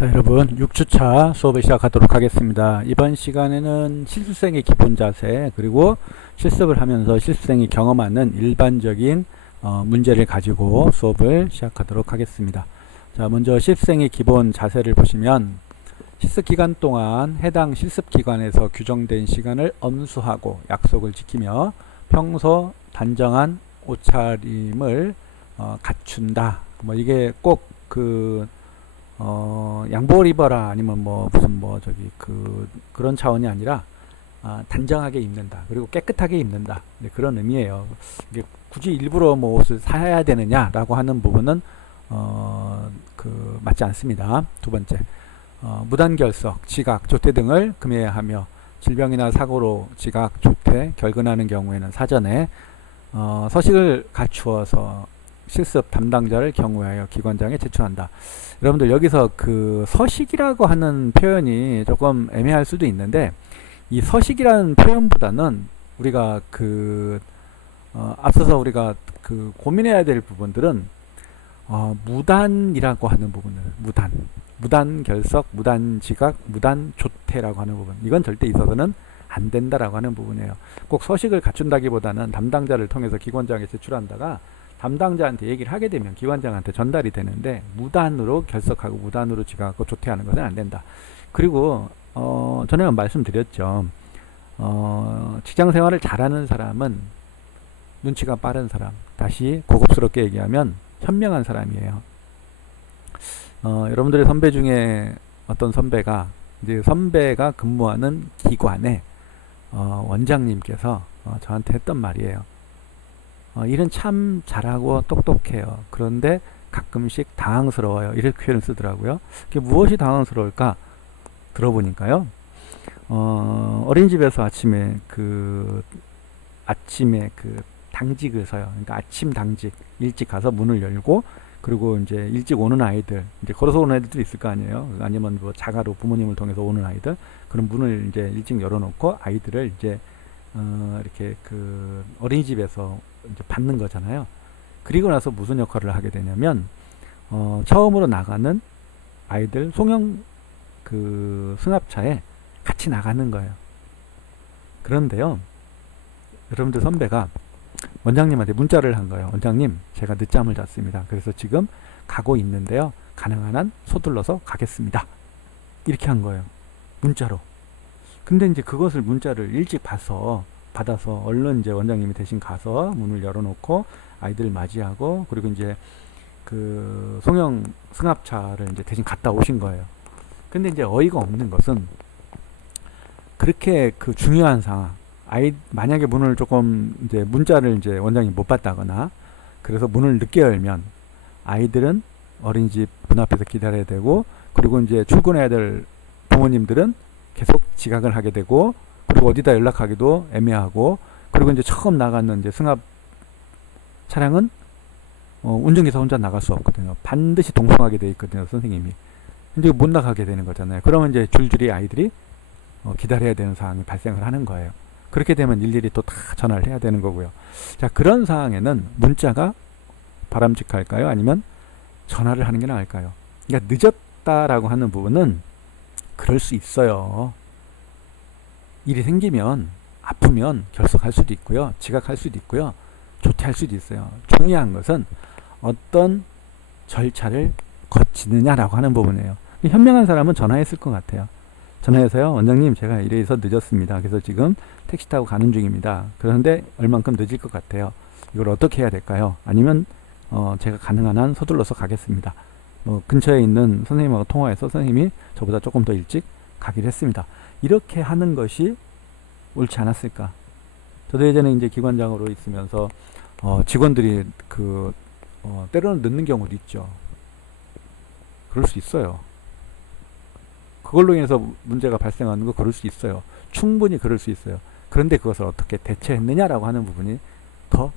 자, 여러분 6주차 수업을 시작하도록 하겠습니다. 이번 시간에는 실습생의 기본 자세 그리고 실습을 하면서 실습생이 경험하는 일반적인 문제를 가지고 수업을 시작하도록 하겠습니다. 자, 먼저 실습생의 기본 자세를 보시면 실습 기간 동안 해당 실습 기관에서 규정된 시간을 엄수하고 약속을 지키며 평소 단정한 옷차림을 갖춘다. 뭐 이게 꼭 양복을 입어라 아니면 그런 차원이 아니라 단정하게 입는다, 그리고 깨끗하게 입는다, 그런 의미예요. 이게 굳이 일부러 뭐 옷을 사야 되느냐라고 하는 부분은 맞지 않습니다. 두 번째, 무단결석, 지각, 조퇴 등을 금해하며 질병이나 사고로 지각, 조퇴, 결근하는 경우에는 사전에 서식을 갖추어서 실습 담당자를 경우하여 기관장에 제출한다. 여러분들 여기서 그 서식이라고 하는 표현이 조금 애매할 수도 있는데, 이 서식이라는 표현보다는 우리가 앞서서 우리가 고민해야 될 부분들은 무단이라고 하는 부분들, 무단 결석, 무단 지각, 무단 조퇴라고 하는 부분, 이건 절대 있어서는 안 된다라고 하는 부분이에요. 꼭 서식을 갖춘다기보다는 담당자를 통해서 기관장에 제출한다가 담당자한테 얘기를 하게 되면 기관장한테 전달이 되는데, 무단으로 결석하고 무단으로 지각하고 조퇴하는 것은 안 된다. 그리고 전에 말씀드렸죠. 직장 생활을 잘하는 사람은 눈치가 빠른 사람, 다시 고급스럽게 얘기하면 현명한 사람이에요. 여러분들의 선배 중에 어떤 선배가 근무하는 기관에 원장님께서 저한테 했던 말이에요. 일은 참 잘하고 똑똑해요. 그런데 가끔씩 당황스러워요. 이렇게 표현을 쓰더라고요. 그게 무엇이 당황스러울까? 들어보니까요. 어린이집에서 아침에 당직을 서요. 그러니까 아침 당직, 일찍 가서 문을 열고, 그리고 이제 일찍 오는 아이들, 이제 걸어서 오는 아이들도 있을 거 아니에요. 아니면 뭐 자가로 부모님을 통해서 오는 아이들, 그런 문을 이제 일찍 열어놓고 아이들을 이제 이렇게 어린이집에서 이제 받는 거잖아요. 그리고 나서 무슨 역할을 하게 되냐면, 처음으로 나가는 아이들 송영 승합차에 같이 나가는 거예요. 그런데요, 여러분들 선배가 원장님한테 문자를 한 거예요. 원장님, 제가 늦잠을 잤습니다. 그래서 지금 가고 있는데요, 가능한 한 서둘러서 가겠습니다. 이렇게 한 거예요. 문자로. 근데 이제 그것을 문자를 일찍 받아서 얼른 이제 원장님이 대신 가서 문을 열어놓고 아이들을 맞이하고, 그리고 이제 송영 승합차를 이제 대신 갔다 오신 거예요. 근데 이제 어이가 없는 것은, 그렇게 중요한 상황, 만약에 문을 조금 이제 문자를 이제 원장님이 못 받다거나 그래서 문을 늦게 열면 아이들은 어린이집 문 앞에서 기다려야 되고, 그리고 이제 출근해야 될 부모님들은 계속 지각을 하게 되고, 그리고 어디다 연락하기도 애매하고, 그리고 이제 처음 나가는 이제 승합 차량은 운전기사 혼자 나갈 수 없거든요. 반드시 동승하게 돼 있거든요, 선생님이. 근데 못 나가게 되는 거잖아요. 그러면 이제 줄줄이 아이들이 기다려야 되는 상황이 발생을 하는 거예요. 그렇게 되면 일일이 또 다 전화를 해야 되는 거고요. 자, 그런 상황에는 문자가 바람직할까요? 아니면 전화를 하는 게 나을까요? 그러니까 늦었다라고 하는 부분은 그럴 수 있어요. 일이 생기면, 아프면 결석할 수도 있고요, 지각할 수도 있고요, 조퇴할 수도 있어요. 중요한 것은 어떤 절차를 거치느냐라고 하는 부분이에요. 현명한 사람은 전화했을 것 같아요. 전화해서요, 원장님, 제가 이래서 늦었습니다. 그래서 지금 택시 타고 가는 중입니다. 그런데 얼만큼 늦을 것 같아요. 이걸 어떻게 해야 될까요? 아니면 제가 가능한 한 서둘러서 가겠습니다. 근처에 있는 선생님하고 통화해서 선생님이 저보다 조금 더 일찍 가기로 했습니다. 이렇게 하는 것이 옳지 않았을까? 저도 예전에 이제 기관장으로 있으면서 직원들이 때로는 늦는 경우도 있죠. 그럴 수 있어요. 그걸로 인해서 문제가 발생하는 거 그럴 수 있어요. 충분히 그럴 수 있어요. 그런데 그것을 어떻게 대처했느냐라고 하는 부분이 더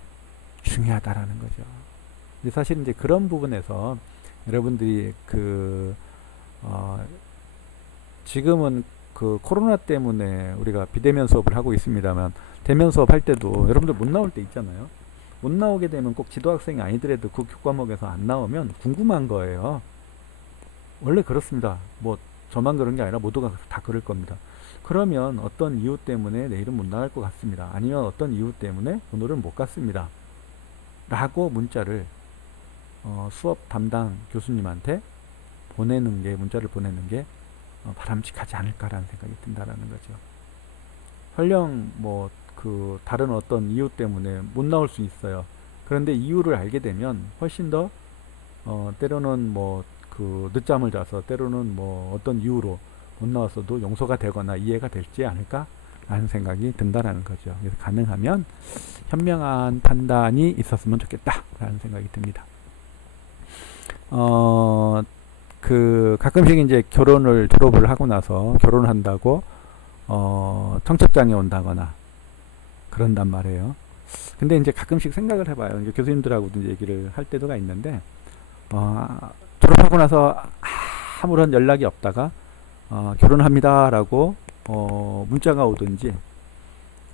중요하다라는 거죠. 근데 사실 이제 그런 부분에서 여러분들이 지금은 코로나 때문에 우리가 비대면 수업을 하고 있습니다만, 대면 수업 할 때도 여러분들 못 나올 때 있잖아요. 못 나오게 되면 꼭 지도학생이 아니더라도 그 교과목에서 안 나오면 궁금한 거예요. 원래 그렇습니다. 뭐 저만 그런 게 아니라 모두가 다 그럴 겁니다. 그러면 어떤 이유 때문에 내일은 못 나갈 것 같습니다. 아니면 어떤 이유 때문에 오늘은 못 갔습니다. 라고 문자를 수업 담당 교수님한테 문자를 보내는 게 바람직하지 않을까라는 생각이 든다라는 거죠. 설령 뭐 그 다른 어떤 이유 때문에 못 나올 수 있어요. 그런데 이유를 알게 되면 훨씬 더 때로는 뭐 그 늦잠을 자서 때로는 뭐 어떤 이유로 못 나왔어도 용서가 되거나 이해가 될지 않을까 라는 생각이 든다라는 거죠. 그래서 가능하면 현명한 판단이 있었으면 좋겠다 라는 생각이 듭니다. 가끔씩 이제 졸업을 하고 나서 결혼을 한다고 청첩장이 온다거나 그런단 말이에요. 근데 이제 가끔씩 생각을 해봐요. 이제 교수님들하고도 이제 얘기를 할 때도가 있는데 졸업하고 나서 아무런 연락이 없다가 결혼합니다라고 문자가 오든지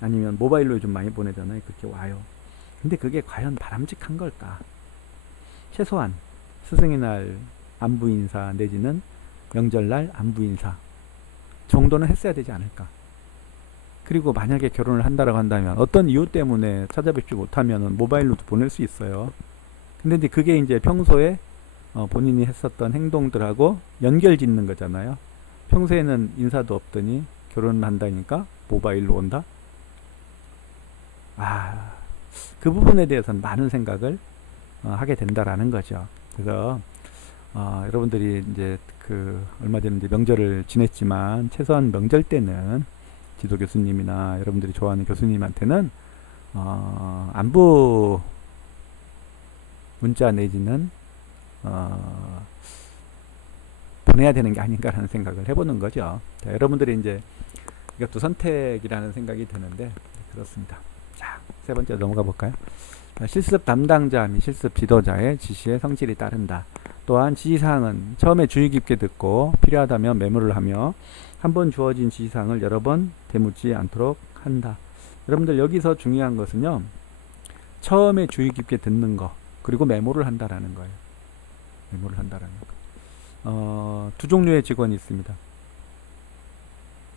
아니면 모바일로 요즘 많이 보내잖아요. 그렇게 와요. 근데 그게 과연 바람직한 걸까? 최소한 스승의 날 안부 인사 내지는 명절날 안부 인사 정도는 했어야 되지 않을까? 그리고 만약에 결혼을 한다라고 한다면 어떤 이유 때문에 찾아뵙지 못하면 모바일로도 보낼 수 있어요. 근데 이제 그게 이제 평소에 본인이 했었던 행동들하고 연결 짓는 거잖아요. 평소에는 인사도 없더니 결혼을 한다니까 모바일로 온다? 그 부분에 대해서는 많은 생각을 하게 된다라는 거죠. 그래서 여러분들이 이제 얼마 전에 이제 명절을 지냈지만 최소한 명절 때는 지도 교수님이나 여러분들이 좋아하는 교수님한테는 안부 문자 내지는 보내야 되는 게 아닌가라는 생각을 해보는 거죠. 자, 여러분들이 이제 이것도 선택이라는 생각이 드는데 그렇습니다. 자, 세 번째 넘어가 볼까요? 실습 담당자 및 실습 지도자의 지시에 성실히 따른다. 또한 지시사항은 처음에 주의 깊게 듣고 필요하다면 메모를 하며 한 번 주어진 지시사항을 여러 번 되묻지 않도록 한다. 여러분들 여기서 중요한 것은요. 처음에 주의 깊게 듣는 거 그리고 메모를 한다라는 거예요. 메모를 한다라는 거. 두 종류의 직원이 있습니다.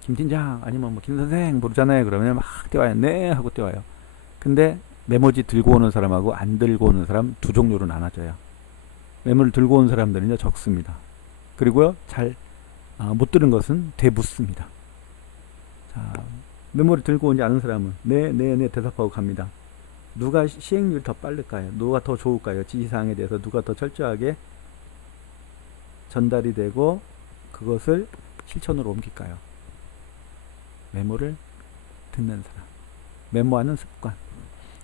김 팀장 아니면 뭐 김 선생 모르잖아요. 그러면 막 떼와요. 네 하고 떼와요. 근데 메모지 들고 오는 사람하고 안 들고 오는 사람 두 종류로 나눠져요. 메모를 들고 온 사람들은요 적습니다. 그리고요 잘 못 들은 것은 되묻습니다. 자, 메모를 들고 오지 않은 사람은 네 대답하고 갑니다. 누가 시행률이 더 빠를까요? 누가 더 좋을까요? 지시사항에 대해서 누가 더 철저하게 전달이 되고 그것을 실천으로 옮길까요? 메모를 듣는 사람. 메모하는 습관.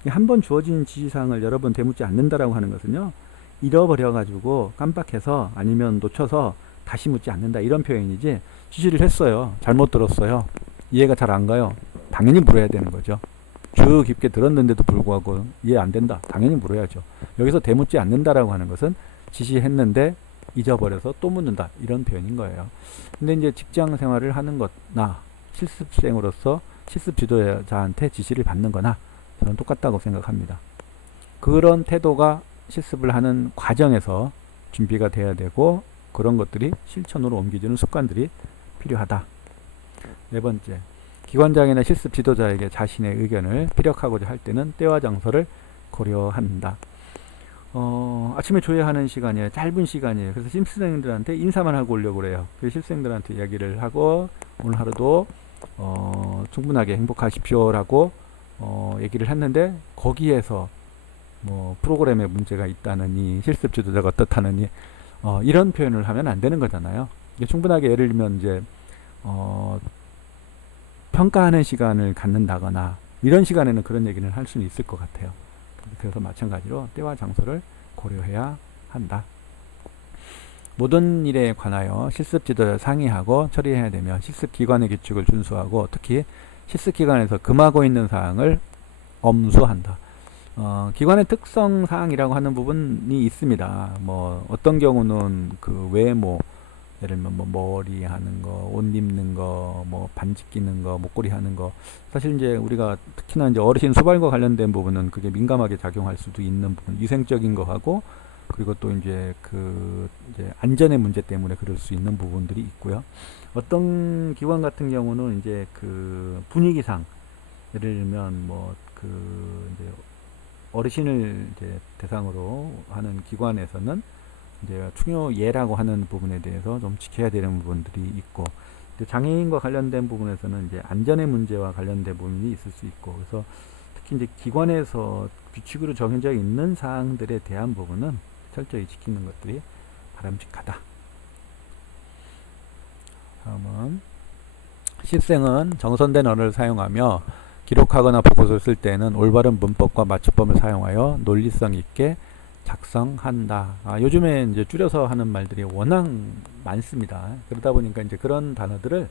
한 번 주어진 지시사항을 여러 번 되묻지 않는다라고 하는 것은요. 잃어버려가지고 깜빡해서 아니면 놓쳐서 다시 묻지 않는다 이런 표현이지 지시를 했어요. 잘못 들었어요. 이해가 잘 안 가요. 당연히 물어야 되는 거죠. 주 깊게 들었는데도 불구하고 이해 안 된다. 당연히 물어야죠. 여기서 되묻지 않는다라고 하는 것은 지시했는데 잊어버려서 또 묻는다 이런 표현인 거예요. 근데 이제 직장 생활을 하는 거나 실습생으로서 실습 지도자한테 지시를 받는 거나 저는 똑같다고 생각합니다. 그런 태도가 실습을 하는 과정에서 준비가 돼야 되고 그런 것들이 실천으로 옮겨지는 습관들이 필요하다. 네 번째, 기관장이나 실습 지도자에게 자신의 의견을 피력하고자 할 때는 때와 장소를 고려한다. 아침에 조회하는 시간이에요. 짧은 시간이에요. 그래서 실습생들한테 인사만 하고 오려고 그래요. 그래서 실습생들한테 이야기를 하고 오늘 하루도 충분하게 행복하십시오라고 얘기를 했는데 거기에서 뭐 프로그램에 문제가 있다느니 실습 지도자가 어떻다느니 이런 표현을 하면 안 되는 거잖아요. 이게 충분하게 예를 들면 이제 평가하는 시간을 갖는다거나 이런 시간에는 그런 얘기를 할 수는 있을 것 같아요. 그래서 마찬가지로 때와 장소를 고려해야 한다. 모든 일에 관하여 실습 지도자 상의하고 처리해야 되며 실습 기관의 규칙을 준수하고 특히 실습 기관에서 금하고 있는 사항을 엄수한다. 기관의 특성 사항이라고 하는 부분이 있습니다. 뭐 어떤 경우는 그 외모, 예를 들면 뭐 머리 하는 거, 옷 입는 거, 뭐 반지 끼는 거, 목걸이 하는 거. 사실 이제 우리가 특히나 이제 어르신 수발과 관련된 부분은 그게 민감하게 작용할 수도 있는 부분, 위생적인 거 하고 그리고 또 이제 이제 안전의 문제 때문에 그럴 수 있는 부분들이 있고요. 어떤 기관 같은 경우는 이제 분위기상, 예를 들면 이제 어르신을 이제 대상으로 하는 기관에서는 이제 충효예라고 하는 부분에 대해서 좀 지켜야 되는 부분들이 있고, 장애인과 관련된 부분에서는 이제 안전의 문제와 관련된 부분이 있을 수 있고, 그래서 특히 이제 기관에서 규칙으로 정해져 있는 사항들에 대한 부분은 철저히 지키는 것들이 바람직하다. 다음은 실생은 정선된 언어를 사용하며 기록하거나 보고서를 쓸 때에는 올바른 문법과 맞춤법을 사용하여 논리성 있게 작성한다. 요즘에 이제 줄여서 하는 말들이 워낙 많습니다. 그러다 보니까 이제 그런 단어들을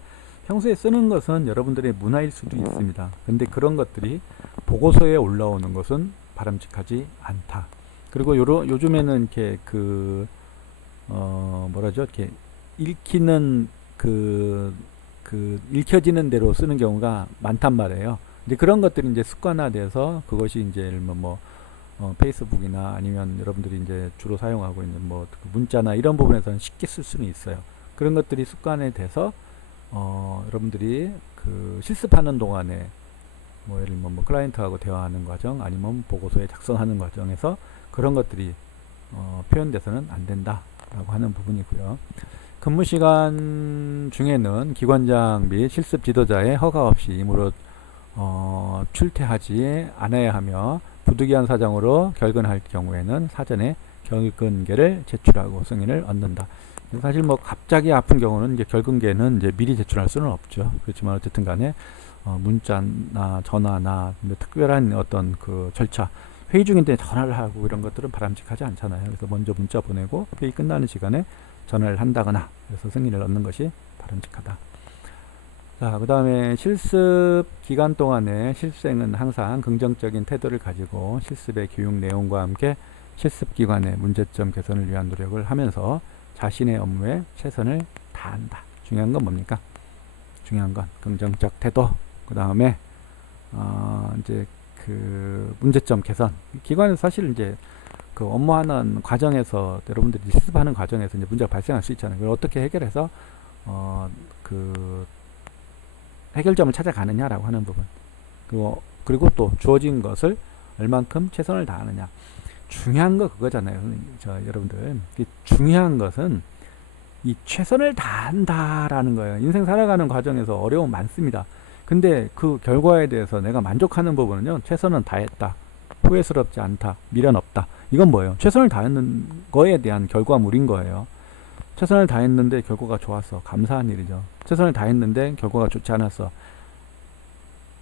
평소에 쓰는 것은 여러분들의 문화일 수도 있습니다. 근데 그런 것들이 보고서에 올라오는 것은 바람직하지 않다. 그리고 요즘에는 이렇게 이렇게 읽히는 읽혀지는 대로 쓰는 경우가 많단 말이에요. 근데 그런 것들이 이제 습관화돼서 그것이 이제 예를 들면 페이스북이나 아니면 여러분들이 이제 주로 사용하고 있는 문자나 이런 부분에서는 쉽게 쓸 수는 있어요. 그런 것들이 습관에 돼서 여러분들이 실습하는 동안에 예를 들면 클라이언트하고 대화하는 과정, 아니면 보고서에 작성하는 과정에서 그런 것들이 표현돼서는 안 된다라고 하는 부분이고요. 근무 시간 중에는 기관장 및 실습 지도자의 허가 없이 임으로 출퇴하지 않아야 하며, 부득이한 사정으로 결근할 경우에는 사전에 결근계를 제출하고 승인을 얻는다. 사실 갑자기 아픈 경우는 이제 결근계는 이제 미리 제출할 수는 없죠. 그렇지만 어쨌든 간에 문자나 전화나 특별한 어떤 절차, 회의 중인데 전화를 하고 이런 것들은 바람직하지 않잖아요. 그래서 먼저 문자 보내고 회의 끝나는 시간에 전화를 한다거나 그래서 승인을 얻는 것이 바람직하다. 자, 그 다음에 실습 기간 동안에 실생은 항상 긍정적인 태도를 가지고 실습의 교육 내용과 함께 실습 기관의 문제점 개선을 위한 노력을 하면서 자신의 업무에 최선을 다한다. 중요한 건 뭡니까? 중요한 건 긍정적 태도. 그 다음에 이제 문제점 개선. 기관에서 사실 이제 업무하는 과정에서 여러분들이 실습하는 과정에서 이제 문제가 발생할 수 있잖아요. 그걸 어떻게 해결해서 해결점을 찾아가느냐라고 하는 부분. 그리고 또 주어진 것을 얼만큼 최선을 다하느냐. 중요한 거 그거잖아요. 여러분들. 중요한 것은 이 최선을 다한다라는 거예요. 인생 살아가는 과정에서 어려움 많습니다. 근데 그 결과에 대해서 내가 만족하는 부분은요, 최선은 다했다, 후회스럽지 않다, 미련 없다. 이건 뭐예요? 최선을 다했는 거에 대한 결과물인 거예요. 최선을 다했는데 결과가 좋았어. 감사한 일이죠. 최선을 다했는데 결과가 좋지 않았어.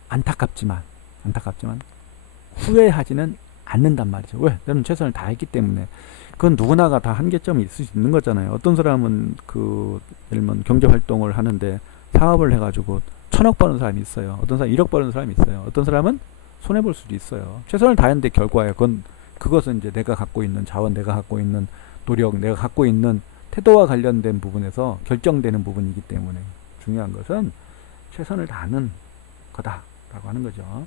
안타깝지만 후회하지는 않는단 말이죠. 왜? 나는 최선을 다했기 때문에. 그건 누구나가 다 한계점이 있을 수 있는 거잖아요. 어떤 사람은 예를 들면 경제활동을 하는데 사업을 해가지고 1,000억 버는 사람이 있어요. 어떤 사람은 1억 버는 사람이 있어요. 어떤 사람은 손해볼 수도 있어요. 최선을 다했는데 결과에 그것은 이제 내가 갖고 있는 자원, 내가 갖고 있는 노력, 내가 갖고 있는 태도와 관련된 부분에서 결정되는 부분이기 때문에 중요한 것은 최선을 다하는 거다라고 하는 거죠.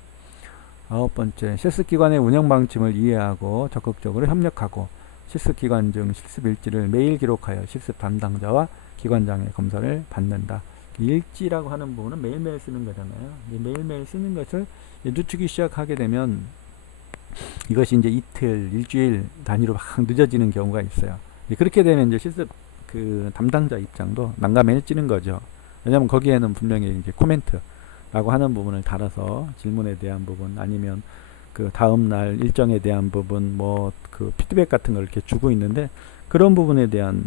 9번째, 실습기관의 운영 방침을 이해하고 적극적으로 협력하고 실습기관 중 실습 일지를 매일 기록하여 실습 담당자와 기관장의 검사를 받는다. 일지라고 하는 부분은 매일매일 쓰는 거잖아요. 매일매일 쓰는 것을 늦추기 시작하게 되면 이것이 이제 이틀, 일주일 단위로 막 늦어지는 경우가 있어요. 그렇게 되면 이제 실습 담당자 입장도 난감해지는 거죠. 왜냐하면 거기에는 분명히 이제 코멘트라고 하는 부분을 달아서 질문에 대한 부분, 아니면 다음 날 일정에 대한 부분, 피드백 같은 걸 이렇게 주고 있는데, 그런 부분에 대한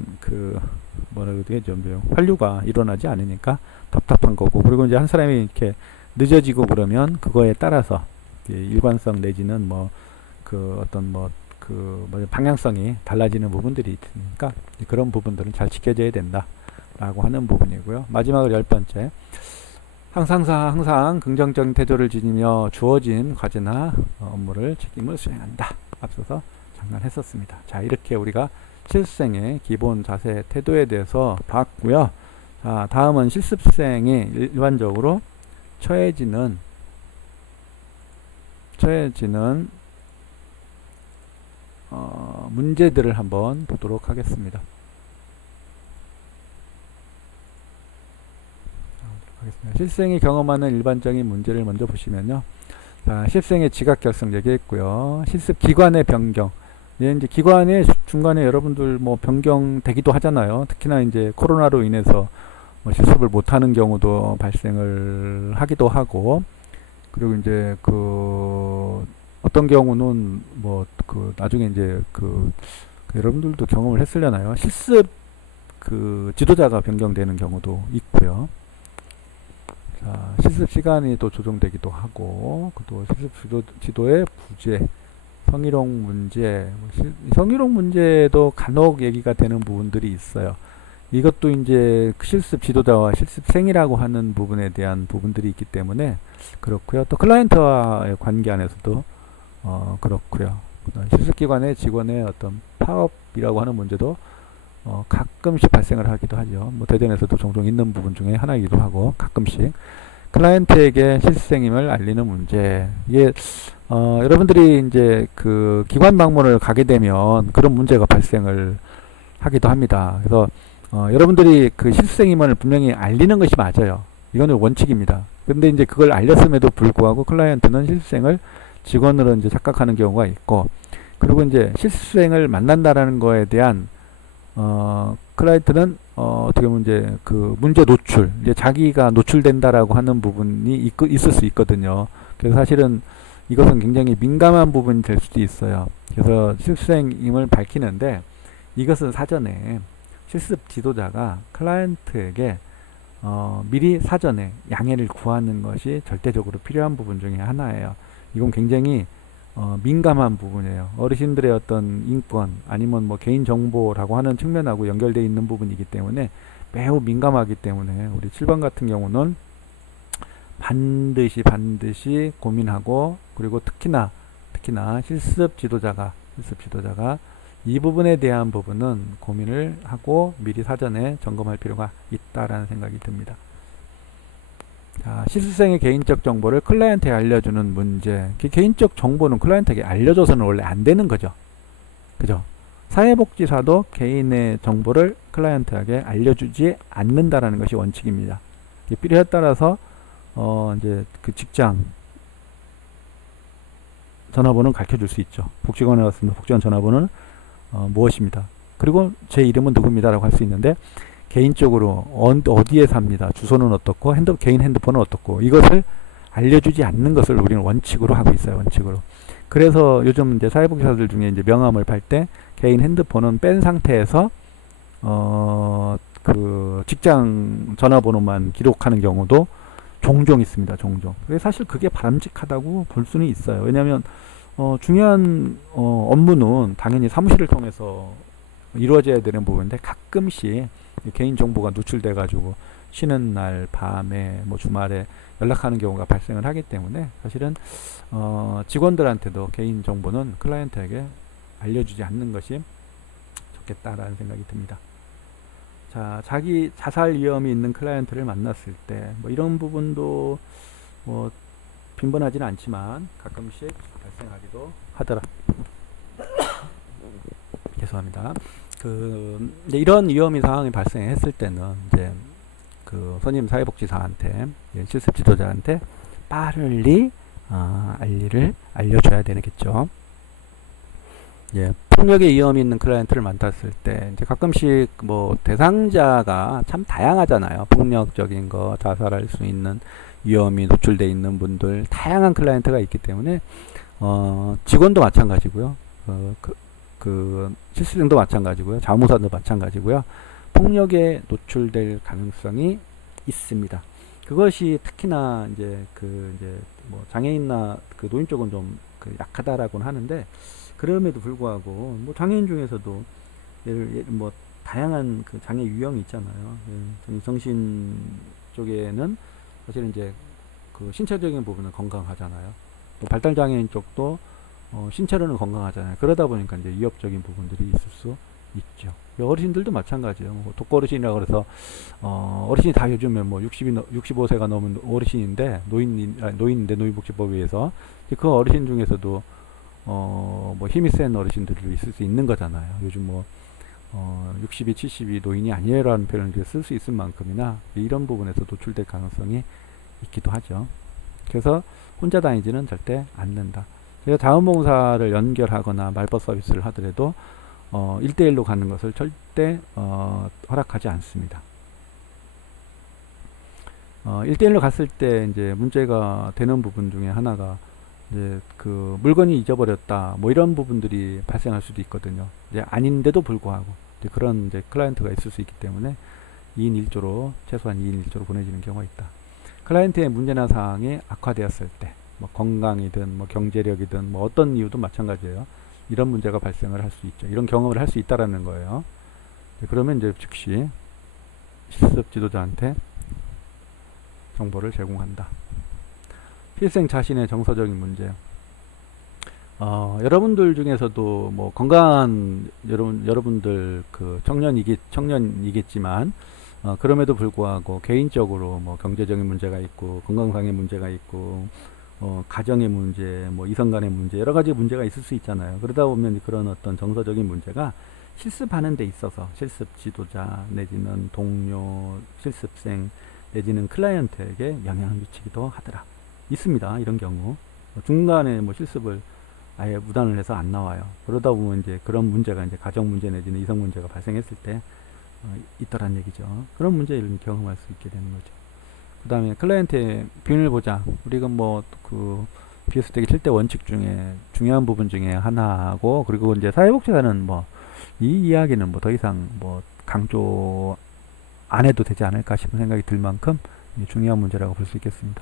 활류가 일어나지 않으니까 답답한 거고, 그리고 이제 한 사람이 이렇게 늦어지고 그러면 그거에 따라서 일관성 내지는 방향성이 달라지는 부분들이 있으니까 그런 부분들은 잘 지켜져야 된다라고 하는 부분이고요. 마지막으로 10번째, 항상 긍정적인 태도를 지니며 주어진 과제나 업무를 책임을 수행한다. 앞서서 잠깐 했었습니다. 자, 이렇게 우리가 실습생의 기본 자세, 태도에 대해서 봤고요. 자, 다음은 실습생이 일반적으로 처해지는 문제들을 한번 보도록 하겠습니다. 실생이 경험하는 일반적인 문제를 먼저 보시면요. 자, 실생의 지각 결성 얘기했고요. 실습 기관의 변경. 예, 이제 기관의 중간에 여러분들 뭐 변경되기도 하잖아요. 특히나 이제 코로나로 인해서 뭐 실습을 못하는 경우도 발생을 하기도 하고, 그리고 이제 그 어떤 경우는 뭐 그 나중에 이제 그 여러분들도 경험을 했으려나요? 실습 그 지도자가 변경되는 경우도 있고요. 자, 실습 시간이 또 조정되기도 하고, 또 실습 지도의 부재, 성희롱 문제, 성희롱 문제도 간혹 얘기가 되는 부분들이 있어요. 이것도 이제 실습 지도자와 실습생이라고 하는 부분에 대한 부분들이 있기 때문에 그렇고요. 또 클라이언트와의 관계 안에서도 그렇고요. 실습기관의 직원의 어떤 파업이라고 하는 문제도 가끔씩 발생을 하기도 하죠. 뭐 대전에서도 종종 있는 부분 중에 하나이기도 하고, 가끔씩 클라이언트에게 실습생임을 알리는 문제. 이게 여러분들이 이제 그 기관 방문을 가게 되면 그런 문제가 발생을 하기도 합니다. 그래서 여러분들이 그 실습생임을 분명히 알리는 것이 맞아요. 이거는 원칙입니다. 근데 이제 그걸 알렸음에도 불구하고 클라이언트는 실습생을 직원으로 이제 착각하는 경우가 있고, 그리고 이제 실습생을 만난다라는 거에 대한 클라이언트는 어떻게 보면 이제 그 문제 노출, 이제 자기가 노출된다라고 하는 부분이 있을 수 있거든요. 그래서 사실은 이것은 굉장히 민감한 부분이 될 수도 있어요. 그래서 실습생임을 밝히는데, 이것은 사전에 실습 지도자가 클라이언트에게 미리 사전에 양해를 구하는 것이 절대적으로 필요한 부분 중에 하나예요. 이건 굉장히 민감한 부분이에요. 어르신들의 어떤 인권 아니면 뭐 개인정보라고 하는 측면하고 연결되어 있는 부분이기 때문에 매우 민감하기 때문에 우리 7번 같은 경우는 반드시 고민하고, 그리고 특히나 실습 지도자가 이 부분에 대한 부분은 고민을 하고 미리 사전에 점검할 필요가 있다라는 생각이 듭니다. 자, 실습생의 개인적 정보를 클라이언트에 알려주는 문제. 개인적 정보는 클라이언트에게 알려줘서는 원래 안 되는 거죠. 그죠? 사회복지사도 개인의 정보를 클라이언트에게 알려주지 않는다라는 것이 원칙입니다. 필요에 따라서 이제 그 직장 전화번호는 가르쳐줄 수 있죠. 복지관에 왔습니다. 복지관 전화번호는 무엇입니다. 그리고 제 이름은 누구입니다라고 할 수 있는데, 개인적으로 어디에 삽니다. 주소는 어떻고, 개인 핸드폰은 어떻고, 이것을 알려주지 않는 것을 우리는 원칙으로 하고 있어요. 원칙으로. 그래서 요즘 이제 사회복지사들 중에 이제 명함을 팔 때 개인 핸드폰은 뺀 상태에서 그 직장 전화번호만 기록하는 경우도 종종 있습니다. 종종. 사실 그게 바람직하다고 볼 수는 있어요. 왜냐하면 중요한 업무는 당연히 사무실을 통해서 이루어져야 되는 부분인데, 가끔씩 개인 정보가 노출돼 가지고 쉬는 날 밤에 뭐 주말에 연락하는 경우가 발생을 하기 때문에, 사실은 직원들한테도 개인 정보는 클라이언트에게 알려주지 않는 것이 좋겠다라는 생각이 듭니다. 자, 자기 자살 위험이 있는 클라이언트를 만났을 때 뭐 이런 부분도 뭐 빈번하지는 않지만 가끔씩 발생하기도 하더라. 죄송합니다. 이제 이런 위험이 상황이 발생했을 때는 이제 그 선임 사회복지사한테, 실습 지도자한테 빨리 알려줘야 되겠죠. 폭력의 위험이 있는 클라이언트를 만났을 때 이제 가끔씩 뭐 대상자가 참 다양하잖아요. 폭력적인 거, 자살할 수 있는 위험이 노출되어 있는 분들, 다양한 클라이언트가 있기 때문에 직원도 마찬가지고요. 그 실습생도 마찬가지고요. 자무사도 마찬가지고요. 폭력에 노출될 가능성이 있습니다. 그것이 특히나 이제 뭐 장애인나 그 노인 쪽은 좀 그 약하다라고는 하는데, 그럼에도 불구하고 뭐 장애인 중에서도 뭐 다양한 그 장애 유형이 있잖아요. 정신 쪽에는 사실 이제 그 신체적인 부분은 건강하잖아요. 또 발달 장애인 쪽도 신체로는 건강하잖아요. 그러다 보니까 이제 위협적인 부분들이 있을 수 있죠. 어르신들도 마찬가지예요. 뭐 독거어르신이라고 그래서 어르신이 다 요즘에 뭐 65세가 넘은 어르신인데 노인인데 노인복지법에 의해서 그 어르신 중에서도 뭐 힘이 센 어르신들도 있을 수 있는 거잖아요. 요즘 뭐 60이 70이 노인이 아니에요라는 표현을 쓸 수 있을 만큼이나 이런 부분에서 노출될 가능성이 있기도 하죠. 그래서 혼자 다니지는 절대 않는다. 제가 자원봉사를 연결하거나 말벗 서비스를 하더라도 1대1로 가는 것을 절대 허락하지 않습니다. 1대1로 갔을 때 이제 문제가 되는 부분 중에 하나가 이제 그 물건이 잊어버렸다 뭐 이런 부분들이 발생할 수도 있거든요. 이제 아닌데도 불구하고 이제 그런 이제 클라이언트가 있을 수 있기 때문에 2인 1조로 최소한 2인 1조로 보내지는 경우가 있다. 클라이언트의 문제나 사항이 악화되었을 때 뭐 건강이든 뭐 경제력이든 뭐 어떤 이유도 마찬가지예요. 이런 문제가 발생을 할 수 있죠. 이런 경험을 할 수 있다라는 거예요. 그러면 이제 즉시 실습 지도자한테 정보를 제공한다. 필생 자신의 정서적인 문제. 여러분들 중에서도 뭐 건강한 여러분들 그 청년이겠지만 그럼에도 불구하고 개인적으로 뭐 경제적인 문제가 있고 건강상의 문제가 있고 가정의 문제, 뭐 이성 간의 문제, 여러 가지 문제가 있을 수 있잖아요. 그러다 보면 그런 어떤 정서적인 문제가 실습하는 데 있어서 실습 지도자 내지는 동료, 실습생 내지는 클라이언트에게 영향을 미치기도 하더라. 있습니다. 이런 경우. 중간에 뭐 실습을 아예 무단을 해서 안 나와요. 그러다 보면 이제 그런 문제가 이제 가정 문제 내지는 이성 문제가 발생했을 때 있더란 얘기죠. 그런 문제를 경험할 수 있게 되는 거죠. 그 다음에 클라이언트의 비밀보장. 우리가 뭐 그 비효수대기 7대 원칙 중에 중요한 부분 중에 하나하고, 그리고 이제 사회복지사는 뭐 이 이야기는 뭐 더 이상 뭐 강조 안 해도 되지 않을까 싶은 생각이 들 만큼 중요한 문제라고 볼 수 있겠습니다.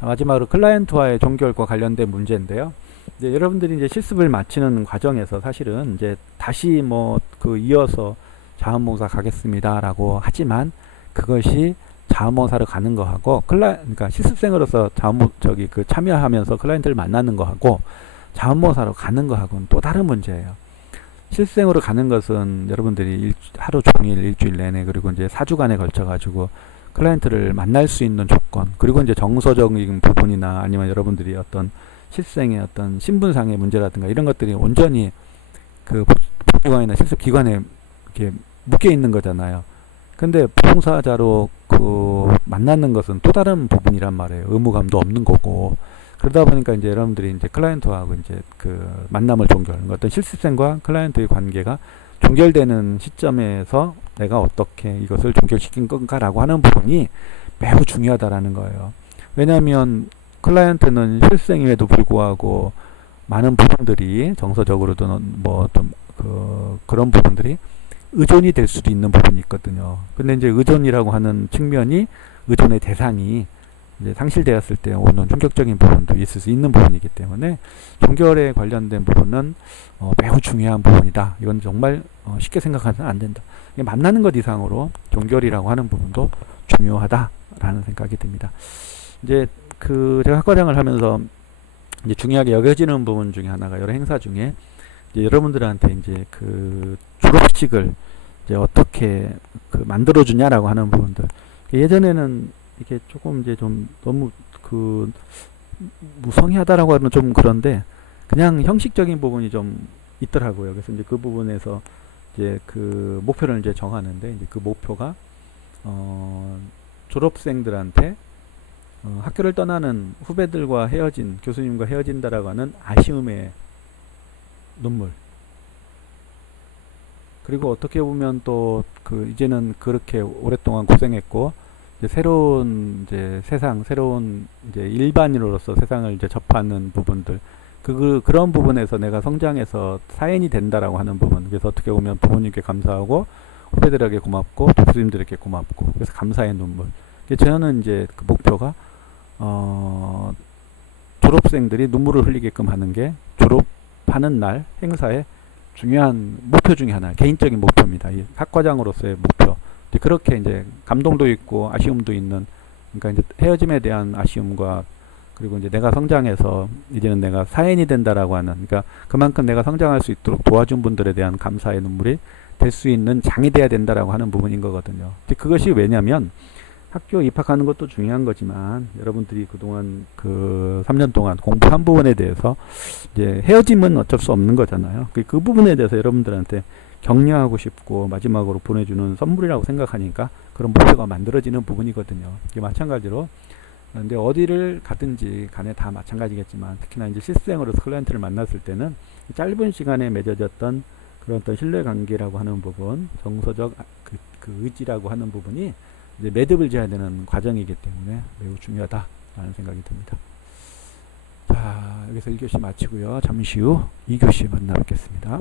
자, 마지막으로 클라이언트와의 종결과 관련된 문제인데요. 이제 여러분들이 이제 실습을 마치는 과정에서 사실은 이제 다시 뭐 그 이어서 자원봉사 가겠습니다라고 하지만 그것이 자원봉사를 가는 거하고 그러니까 실습생으로서 그 참여하면서 클라이언트를 만나는 거하고 자원봉사로 가는 거하고는 또 다른 문제예요. 실습생으로 가는 것은 여러분들이 하루 종일 일주일 내내 그리고 이제 4주간에 걸쳐 가지고 클라이언트를 만날 수 있는 조건, 그리고 이제 정서적인 부분이나 아니면 여러분들이 어떤 실생의 어떤 신분상의 문제라든가 이런 것들이 온전히 그 복지관이나 실습기관에 이렇게 묶여 있는 거잖아요. 근데 봉사자로 그 만나는 것은 또 다른 부분이란 말이에요. 의무감도 없는 거고. 그러다 보니까 이제 여러분들이 이제 클라이언트하고 이제 그 만남을 어떤 실습생과 클라이언트의 관계가 종결되는 시점에서 내가 어떻게 이것을 종결시킨 건가라고 하는 부분이 매우 중요하다라는 거예요. 왜냐하면 클라이언트는 실습생임에도 불구하고 많은 부분들이 정서적으로든 뭐 좀 그런 부분들이 의존이 될 수도 있는 부분이 있거든요. 근데 이제 의존이라고 하는 측면이 의존의 대상이 이제 상실되었을 때 오는 충격적인 부분도 있을 수 있는 부분이기 때문에 종결에 관련된 부분은 매우 중요한 부분이다. 이건 정말 쉽게 생각하면 안 된다. 만나는 것 이상으로 종결이라고 하는 부분도 중요하다라는 생각이 듭니다. 이제 제가 학과장을 하면서 이제 중요하게 여겨지는 부분 중에 하나가 여러 행사 중에 이제 여러분들한테 이제 그 졸업식을 이제 어떻게 만들어주냐라고 하는 부분들. 예전에는 이게 조금 이제 좀 너무 무성의하다라고 하면 좀 그런데 그냥 형식적인 부분이 좀 있더라고요. 그래서 이제 그 부분에서 이제 그 목표를 이제 정하는데 이제 그 목표가 졸업생들한테 학교를 떠나는 후배들과 교수님과 헤어진다라고 하는 아쉬움의 눈물. 그리고 어떻게 보면 또 이제는 그렇게 오랫동안 고생했고 이제 새로운 이제 새로운 이제 일반인으로서 세상을 이제 접하는 부분들, 그런 부분에서 내가 성장해서 사인이 된다라고 하는 부분. 그래서 어떻게 보면 부모님께 감사하고 후배들에게 고맙고 교수님들에게 고맙고, 그래서 감사의 눈물. 저는 이제 그 목표가 졸업생들이 눈물을 흘리게끔 하는 게 졸업하는 날 행사의 중요한 목표 중에 하나, 개인적인 목표입니다. 이 학과장으로서의 목표. 그렇게 이제 감동도 있고 아쉬움도 있는, 그러니까 이제 헤어짐에 대한 아쉬움과 그리고 이제 내가 성장해서 이제는 내가 사인이 된다라고 하는, 그러니까 그만큼 내가 성장할 수 있도록 도와준 분들에 대한 감사의 눈물이 될 수 있는 장이 돼야 된다라고 하는 부분인 거거든요. 그것이 왜냐면 학교 입학하는 것도 중요한 거지만 여러분들이 그동안 그 3년 동안 공부한 부분에 대해서 이제 헤어짐은 어쩔 수 없는 거잖아요. 그 부분에 대해서 여러분들한테 격려하고 싶고 마지막으로 보내주는 선물이라고 생각하니까 그런 목표가 만들어지는 부분이거든요. 이게 마찬가지로 근데 어디를 가든지 간에 다 마찬가지겠지만 특히나 이제 실생으로서 클라이언트를 만났을 때는 짧은 시간에 맺어졌던 그런 어떤 신뢰관계라고 하는 부분, 정서적 그 의지라고 하는 부분이 이제 매듭을 지어야 되는 과정이기 때문에 매우 중요하다라는 생각이 듭니다. 자, 여기서 1교시 마치고요. 잠시 후 2교시 만나 뵙겠습니다.